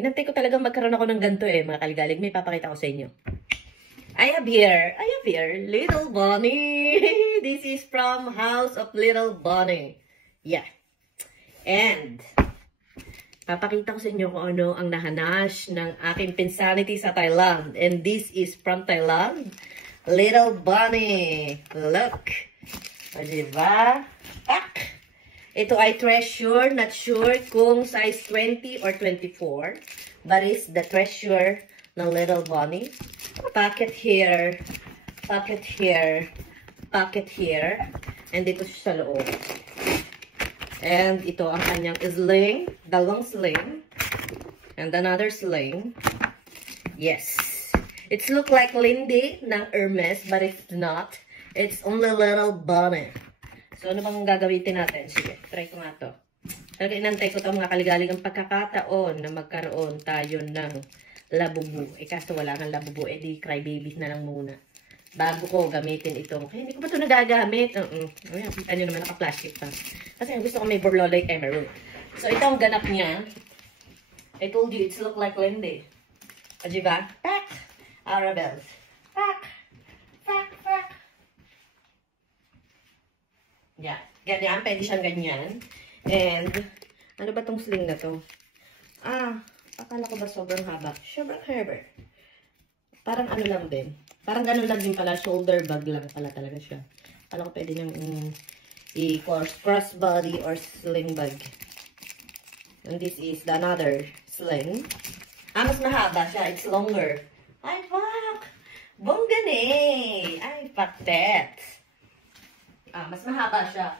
Inantay ko talagang magkaroon ako ng ganito mga kaligalig. May papakita ko sa inyo. I have here, Little Bunny. This is from House of Little Bunny. Yeah. And, papakita ko sa inyo kung ano ang nahanash ng aking pinsanity sa Thailand. And this is from Thailand. Little Bunny. Look. O, diba? Tak! Ito ay treasure. Not sure kung size 20 or 24. But it's the treasure ng Little Bunny. Pocket here. Pocket here. Pocket here. And dito siya sa loob. And ito ang kanyang sling. Dalawang sling. And another sling. Yes. It's look like Lindy ng Hermes, but it's not. It's only Little Bunny. So, ano bang gagamitin natin? Sige, try ko nga to. Talaga inantay ko ito mga kaligalig ang pagkakataon na magkaroon tayo ng labubu. Kaso wala ng labubu. Di cry babies na lang muna. Bago ko gamitin ito. Kaya hindi ko ba ito nagagamit? Kita nyo naman naka-plastic pa. Kasi gusto ko may Borloloy Emerald. So, ito ang ganap niya. I told you, it's look like Lindy. O, diba? Pak! Arabelles. Pak! Pak! Pak! Yeah. Ganyan. Pwede siyang ganyan. And, ano ba tong sling na to? Akala ko ba sobrang haba? Sobrang haba. Parang ano lang din. Parang ganun lang din pala. Shoulder bag lang pala talaga siya. Akala ko pwede nang crossbody or sling bag. And this is the another sling. Mas mahaba siya. It's longer. Ay, fuck! Bongga eh! Ay, patet! Mas mahaba siya.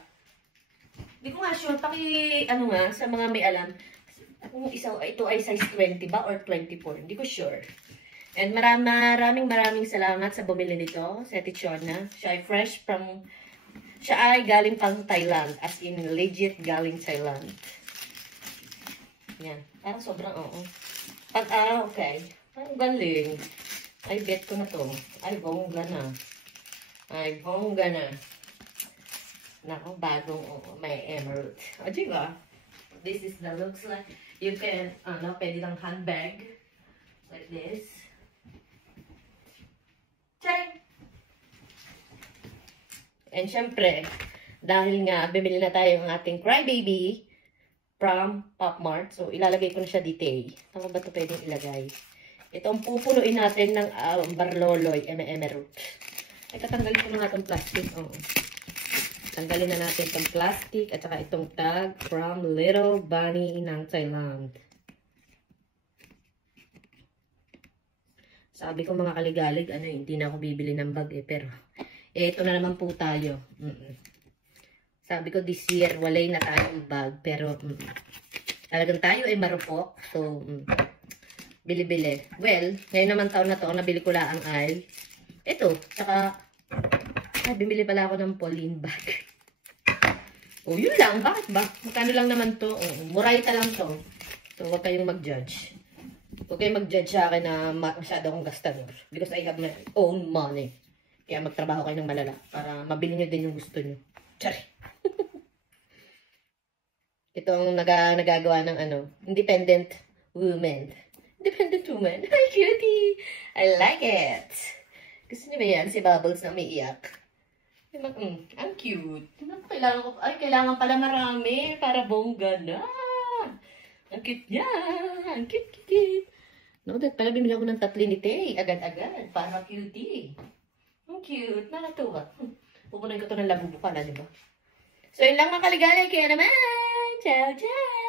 Hindi ko nga sure. Sa mga may alam, kung ito ay size 20 ba or 24. Hindi ko sure. And maraming salamat sa bumili nito, sa Tichona. Siya ay galing pang Thailand. As in, legit galing Thailand. Yan. Parang sobrang okay. Ang galing. Ay, bet ko na to. Ay, bongga na. Ay, bongga na. Nako, bagong may emerald. O, diba? This is the looks like. You can, pwede lang handbag. Like this. Charing! And syempre, dahil nga, bumili na tayo ng ating crybaby from Pop Mart. So, ilalagay ko na siya dito. Tama ba ito pwedeng ilagay? Ito ang pupunuin natin ng Borloloy Emerald. Ay, tatanggalin ko na nga itong plastic. Tanggalin na natin itong plastic at saka itong tag from Little Bunny ng Thailand. Sabi ko mga kaligalig, hindi na ako bibili ng bag pero ito na naman po tayo. Sabi ko this year, walay na tayong bag pero talagang tayo ay marupok. So, bili-bili. Well, ngayon naman taon na to, nabili ko lang ay ito, tsaka bumili pala ako ng Pauline bag. Yun lang. Bakit ba? Magkano lang naman to? Murayta lang to. So, huwag kayong mag-judge. Huwag kayong mag-judge sa akin na masyado akong gastan. Because I have my own money. Kaya magtrabaho kayo ng malala para mabili nyo din yung gusto nyo. Sorry. Ito ang nagagawa ng independent woman. Independent woman. Hi, cutie! I like it. Gusto nyo ba yan? Si Bubbles na may iyak. Ang cute. Kailangan pala marami para bongga na. Ang cute niya. Ang cute. No, pala bimili ako ng tatlinite. Agad-agad. Para cutie. Ang cute. Nakatuwa. Pupunan ko ito ng labubu pala, diba? So, yun lang mga kaligalay. Kaya naman. Ciao, ciao.